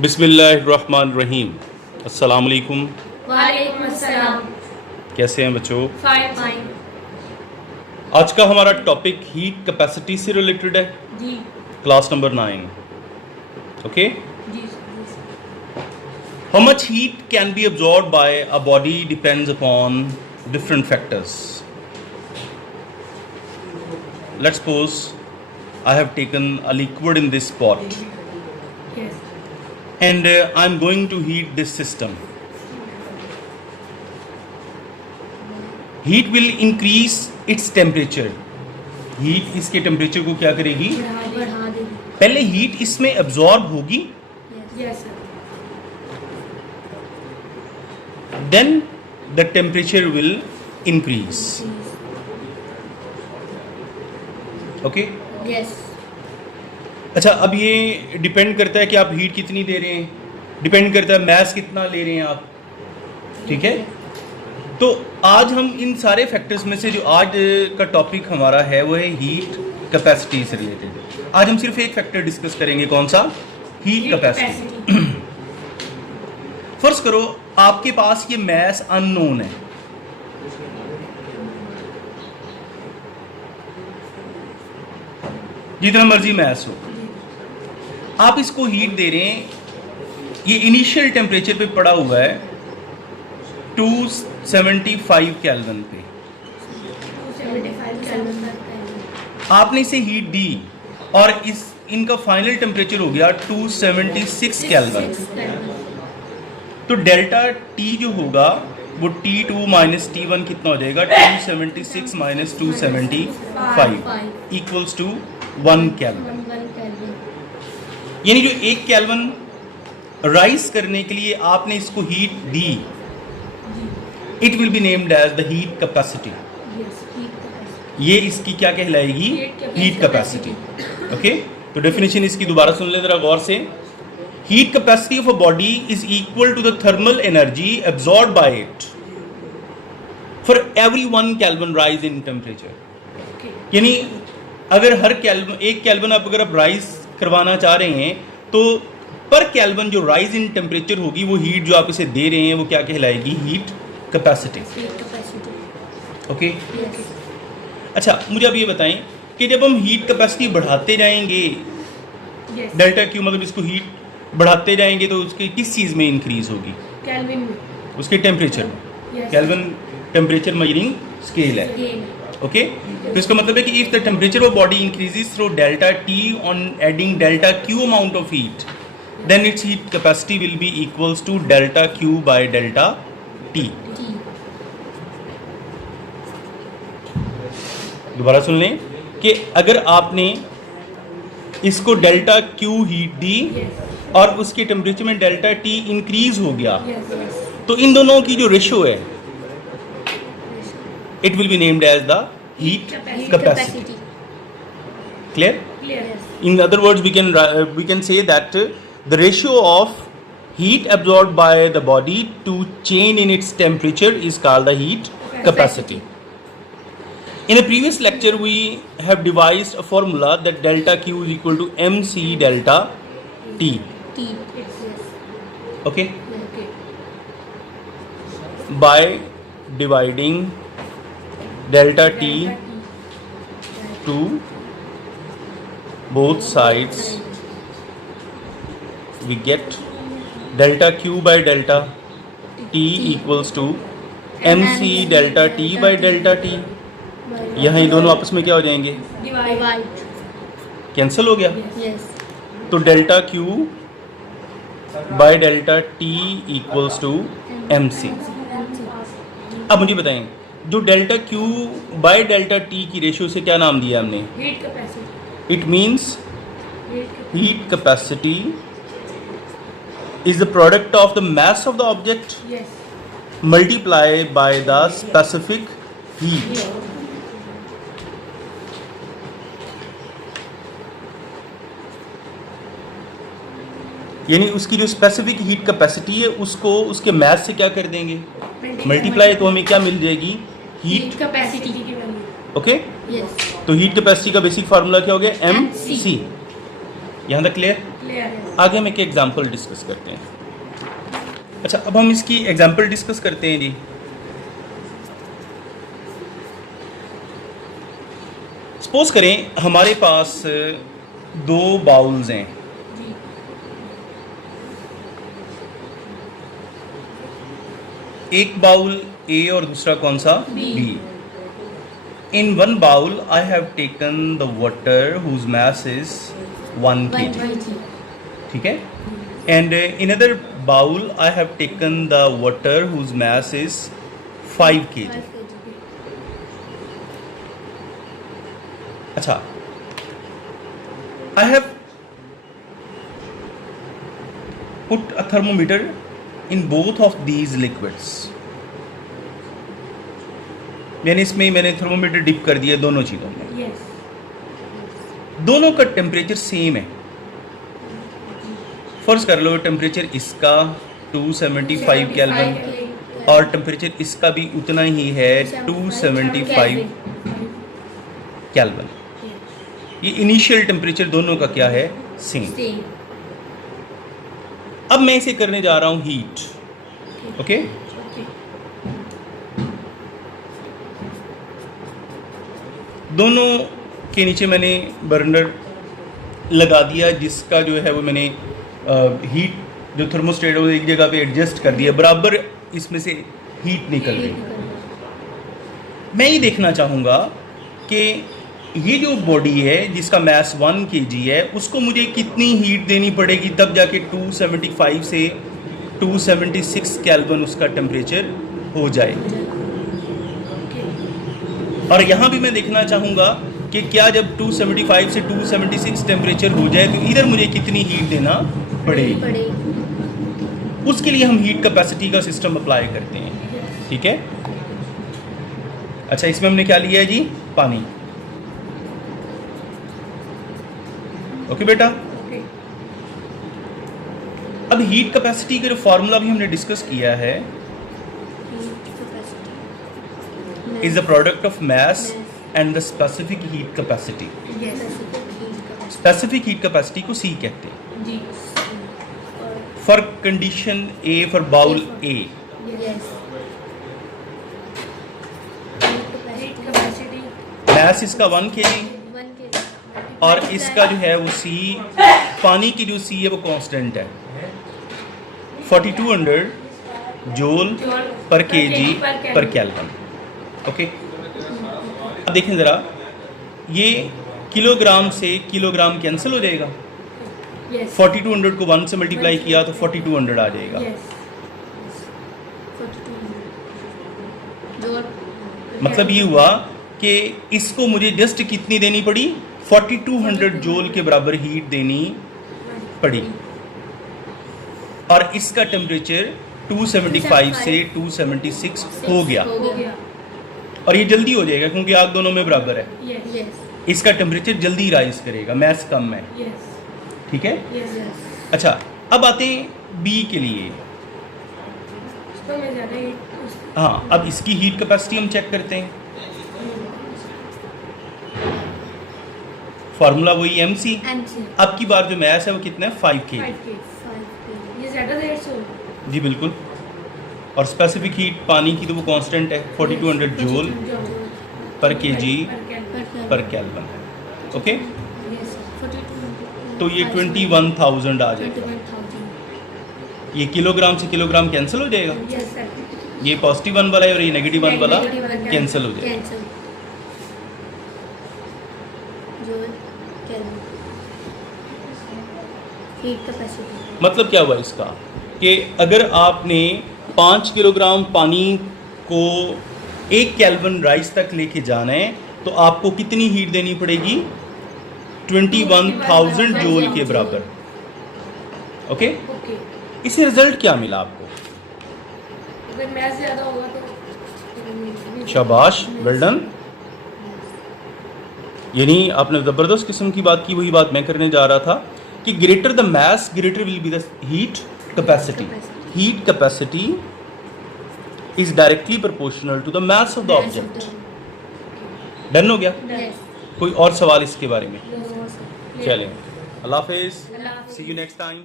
बिस्मिल्लाहिर्रहमानिर्रहीम। अस्सलाम वालेकुम। वालेकुम अस्सलाम। कैसे हैं बच्चों? फाइन। आज का हमारा टॉपिक हीट कैपेसिटी से रिलेटेड है। जी क्लास नंबर 9। ओके। जी how much heat can be absorbed by a body depends upon different factors. Let's suppose I have taken a liquid in this pot yes and I'm going to heat this system. Heat will increase its temperature. Heat इसके temperature को क्या करेगी? बढ़ा देंगे। पहले heat इसमें absorb होगी, yes sir. then the temperature will increase. Okay? Yes अच्छा, अब ये डिपेंड करता है कि आप हीट कितनी दे रहे हैं, डिपेंड करता है मैस कितना ले रहे हैं आप। ठीक है, तो आज हम इन सारे फैक्टर्स में से जो आज का टॉपिक हमारा है वो है हीट कैपेसिटी से रिलेटेड। आज हम सिर्फ एक फैक्टर डिस्कस करेंगे, कौन सा? Heat capacity. फर्ज करो आपके पास ये मैस अननोन है, जितना मर्जी मैस हो, आप इसको हीट दे रहे हैं। ये इनिशियल टेम्परेचर पे पड़ा हुआ है 275 केल्विन पे। 275 केल्विन तक है। आपने इसे हीट दी और इनका फाइनल टेम्परेचर हो गया 276 केल्विन। तो डेल्टा टी जो होगा वो T2 माइनस T1 कितना हो जाएगा? 276 माइनस 275 इक्वल्स टू 1 केल्विन। यानी जो 1 केल्विन राइज करने के लिए आपने इसको हीट दी, it will be named as the heat capacity. ये इसकी क्या कहलाएगी? Heat capacity. ओके, तो डेफिनेशन इसकी दोबारा सुन ले जरा गौर से। Heat capacity of a body is equal to the thermal energy absorb by it for every 1 kelvin rise in temperature. यानी अगर हर केल्विन 1 केल्विन अगर आप राइज करवाना चाह रहे हैं तो पर केल्विन जो राइज इन टेम्परेचर होगी वो हीट जो आप इसे दे रहे हैं वो क्या कहलाएगी? Heat capacity. ओके, अच्छा मुझे अब ये बताएं कि जब हम हीट कैपेसिटी बढ़ाते जाएंगे, डेल्टा क्यू मतलब इसको हीट बढ़ाते जाएंगे तो उसकी किस चीज़ में इंक्रीज होगी? केल्विन में, उसके टेम्परेचर में। केल्विन टेम्परेचर मेजरिंग स्केल है। ओके, तो इसका मतलब है कि if the temperature of body increases through delta T on adding delta Q amount of heat, then its heat capacity will be equals to delta Q by delta T. दोबारा सुन लें कि अगर आपने इसको डेल्टा क्यू हीट दी और उसके temperature में डेल्टा टी इंक्रीज हो गया, तो इन दोनों की जो रेशो है it will be named as the heat capacity. Clear? In other words, we can say that the ratio of heat absorbed by the body to change in its temperature is called the heat capacity. In a previous lecture we have devised a formula that delta Q is equal to mc delta T. Okay? By dividing delta T to both sides, we get delta Q by delta T equals to mc delta T by delta T। यहाँ ये दोनों आपस में क्या हो जाएंगे? Cancel हो गया। तो delta Q by delta T equals to mc। अब मुझे बताएं, जो delta Q by delta T की रेशियो से क्या नाम दिया हमने? Heat capacity. It means heat capacity is the product of the mass of the object multiply by the specific heat. यानी उसकी जो स्पेसिफिक हीट कैपेसिटी है उसको उसके मास से क्या कर देंगे? मल्टीप्लाई, तो हमें क्या मिल जाएगी? हीट कैपेसिटी की वैल्यू। ओके, तो हीट कैपेसिटी का बेसिक फार्मूला क्या हो गया? MC। यहाँ तक क्लियर? क्लियर है। आगे हम एक एग्जाम्पल डिस्कस करते हैं। अच्छा, अब हम इसकी एग्जाम्पल डिस्कस करते हैं जी। सपोज करें हमारे पास दो बाउल्स हैं, जी एक बाउल ए और दूसरा कौन सा? B. B. In one bowl I have taken the water whose mass is 1 kg, ठीक है? And in other bowl I have taken the water whose mass is 5 kg। अच्छा, I have put a thermometer in both of these liquids। यानी इसमें मैंने thermometer dip कर दिया दोनों चीज़ों में, यस दोनों का टेम्परेचर सेम है। फर्ज कर लो टेम्परेचर इसका 275 केल्विन और टेम्परेचर इसका भी उतना ही है 275 केल्विन। ये इनिशियल टेम्परेचर दोनों का क्या है? सेम। सेम। अब मैं इसे करने जा रहा हूँ हीट, ओके? ओके दोनों के नीचे मैंने बर्नर लगा दिया, जिसका जो है वो मैंने हीट जो थर्मोस्टेट है वो एक जगह पे एडजस्ट कर दिया, बराबर इसमें से हीट निकल रही। मैं ये देखना चाहूँगा कि ये जो बॉडी है जिसका मास 1 kg है, उसको मुझे कितनी हीट देनी पड़ेगी तब जाके 275 से 276 केल्विन उसका टेम्परेचर हो जाए। और यहाँ भी मैं देखना चाहूँगा कि क्या जब 275 से 276 टेम्परेचर हो जाए तो इधर मुझे कितनी हीट देना पड़ेगी। उसके लिए हम हीट कैपेसिटी का सिस्टम अप्लाई करते हैं, ठीक है? अच्छा, इसमें हमने क्या लिया है जी? पानी। ओके बेटा? ओके अब हीट कैपेसिटी का जो फार्मूला भी हमने डिस्कस किया है, is the product of mass and the specific heat capacity. Yes specific heat capacity को सी कहते हैं। जी for condition A, for bowl A, yes heat capacity mass इसका 1 kg और इसका जो है वो सी, पानी की जो सी है वो कांस्टेंट है 4200 जूल पर केजी पर केल्विन। ओके, अब देखें ज़रा, ये किलोग्राम से किलोग्राम कैंसिल हो जाएगा। यस 4200 को 1 से मल्टीप्लाई किया तो 4200 आ जाएगा। यस मतलब ये हुआ कि इसको मुझे जस्ट कितनी देनी पड़ी? 4200 जूल के बराबर हीट देनी पड़ी और इसका टेम्परेचर 275 से 276 हो गया। हो गया और ये जल्दी हो जाएगा क्योंकि आग दोनों में बराबर है। यस यस इसका टेम्परेचर जल्दी राइज करेगा, मैस कम है, यस ठीक है? यस अच्छा, अब आते हैं बी के लिए। उसको मैं ज़्यादा हीट हाँ, अब इसकी हीट कैपेसिटी हम चेक करते हैं। फार्मूला वही एम सी। अब की बार जो मैस है वो कितना है? 5 kg। 5 के ये ज़्यादा देर से होगा। जी बिल्कुल। और स्पेसिफिक हीट पानी की तो वो कांस्टेंट है 4200 जूल पर केजी पर केल्विन। ओके, तो ये 21,000 आ जाएगा। ये किलोग्राम से किलोग्राम कैंसिल हो जाएगा, यस सर ये पॉजिटिव 1 वाला है और ये नेगेटिव 1 वाला Negative one का कैंसिल हो जाएगा। हीट कैपेसिटी मतलब क्या हुआ इसका कि अगर आपने 5 किलोग्राम पानी को 1 केल्विन राइज तक लेके जाना है तो आपको कितनी हीट देनी पड़ेगी? 21,000 जूल के बराबर। ओके, ओके इससे रिजल्ट क्या मिला आपको? अगर मैच ज़्यादा होगा तो शाबाश, वेल डन। यानी आपने ज़बरदस्त किस्म की बात की, वही बात मैं करने जा रहा था कि greater the mass greater will be the heat capacity. Heat capacity is directly proportional to the mass of the object. Done हो गया? यस कोई और सवाल इसके बारे में? चलें। अल्लाह हाफिज़, अल्लाह हाफिज़। सी यू नेक्स्ट टाइम।